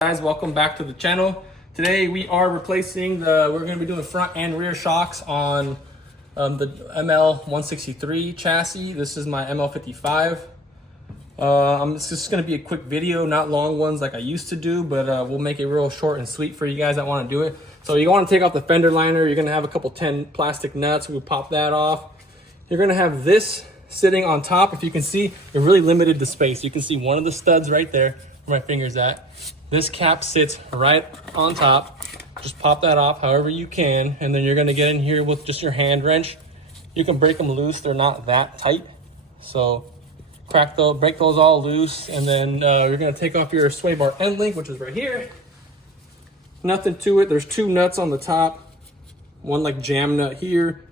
Guys, welcome back to the channel. Today we are replacing we're going to be doing front and rear shocks on the ML163 chassis. This is my ML55. It's just going to be a quick video, not long ones like I used to do, but we'll make it real short and sweet for you guys that want to do it. So you want to take off the fender liner. You're going to have a couple 10 plastic nuts. We'll pop that off. You're going to have this sitting on top. If you can see, it really limited the space. You can see one of the studs right there where my finger's at. This cap sits right on top. Just pop that off however you can, and then you're gonna get in here with just your hand wrench. You can break them loose, they're not that tight. So break those all loose, and then you're gonna take off your sway bar end link, which is right here. Nothing to it, there's two nuts on the top. One like jam nut here.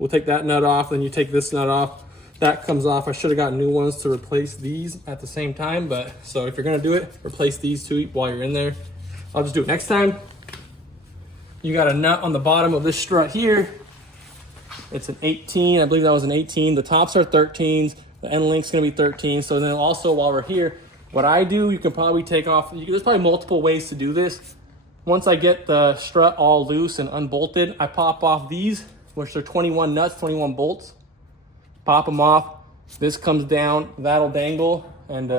We'll take that nut off, then you take this nut off. That comes off. I should have got new ones to replace these at the same time, but so if you're gonna do it, replace these two while you're in there. I'll just do it next time. You got a nut on the bottom of this strut here. It's an 18, I believe that was an 18. The tops are 13s, the end link's gonna be 13. So then also while we're here, what I do, you can probably take off, there's probably multiple ways to do this. Once I get the strut all loose and unbolted, I pop off these, which are 21 nuts, 21 bolts. Pop them off, this comes down, that'll dangle, and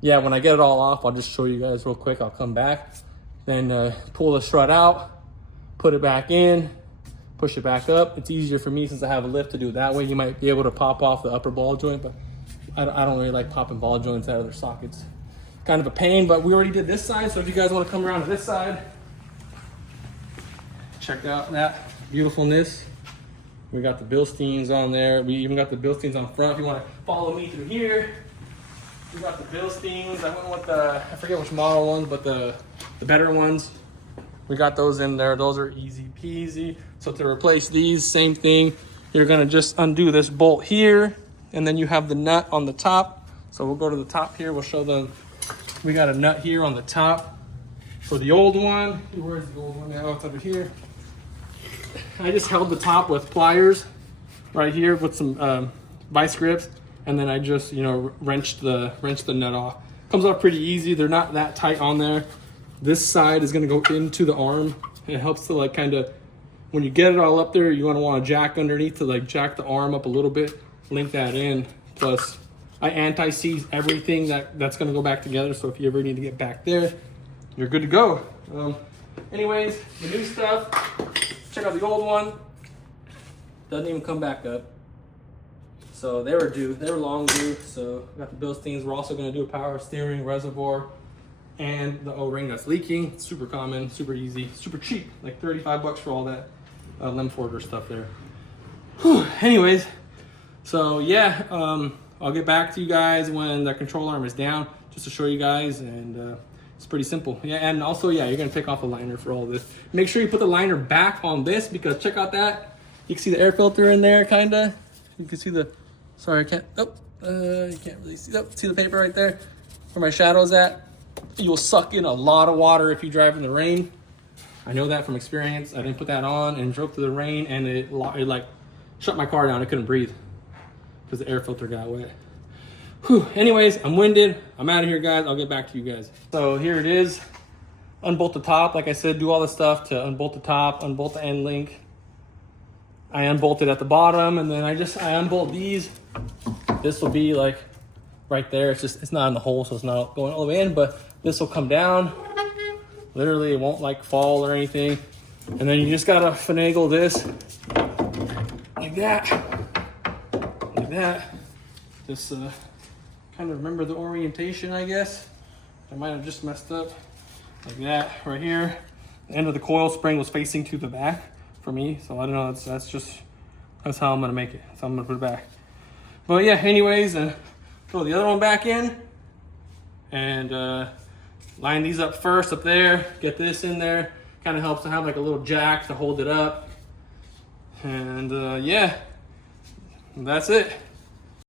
yeah, when I get it all off, I'll just show you guys real quick. I'll come back, then pull the strut out, put it back in, push it back up. It's easier for me since I have a lift to do it that way. You might be able to pop off the upper ball joint, but I don't really like popping ball joints out of their sockets. Kind of a pain, but we already did this side, so if you guys want to come around to this side, check out that beautifulness. We got the Bilsteins on there. We even got the Bilsteins on front. If you want to follow me through here, we got the Bilsteins. I went with the, I forget which model ones, but the better ones. We got those in there. Those are easy peasy. So to replace these, same thing. You're gonna just undo this bolt here, and then you have the nut on the top. So we'll go to the top here. We'll show them. We got a nut here on the top for the old one. Where's the old one now? It's over here. I just held the top with pliers right here with some vice grips, and then I just, you know, wrenched the nut off. Comes off pretty easy. They're not that tight on there. This side is going to go into the arm. It helps to like kind of, when you get it all up there, you're going to want to jack underneath to like jack the arm up a little bit, link that in. Plus, I anti-seize everything that's going to go back together. So if you ever need to get back there, you're good to go. Anyways, the new stuff. Check out the old one. Doesn't even come back up. So they were due. They were long due. So we got the Bilsteins. We're also going to do a power steering reservoir and the O-ring that's leaking. It's super common, super easy, super cheap. Like 35 bucks for all that Lemforder stuff there. Whew. Anyways, so yeah, I'll get back to you guys when the control arm is down, just to show you guys, and it's pretty simple. Yeah, and also, yeah, you're gonna take off the liner for all this. Make sure you put the liner back on this, because check out that. You can see the air filter in there, kinda. You can see the, sorry, I can't, you can't really see, see the paper right there where my shadow's at. You'll suck in a lot of water if you drive in the rain. I know that from experience. I didn't put that on and drove through the rain, and it like shut my car down. I couldn't breathe because the air filter got wet. Whew. Anyways, I'm winded. I'm out of here, guys. I'll get back to you guys. So here it is. Unbolt the top. Like I said, do all the stuff to unbolt the top, unbolt the end link. I unbolted at the bottom, and then I unbolt these. This will be like right there. It's not in the hole, so it's not going all the way in, but this will come down. Literally, it won't like fall or anything. And then you just gotta finagle this like that. Like that. Just kind of remember the orientation, I guess. I might have just messed up like that right here. The end of the coil spring was facing to the back for me, so I don't know, that's how I'm gonna make it. So I'm gonna put it back. But yeah, anyways, throw the other one back in, and line these up first up there, get this in there. Kind of helps to have like a little jack to hold it up. And yeah, that's it.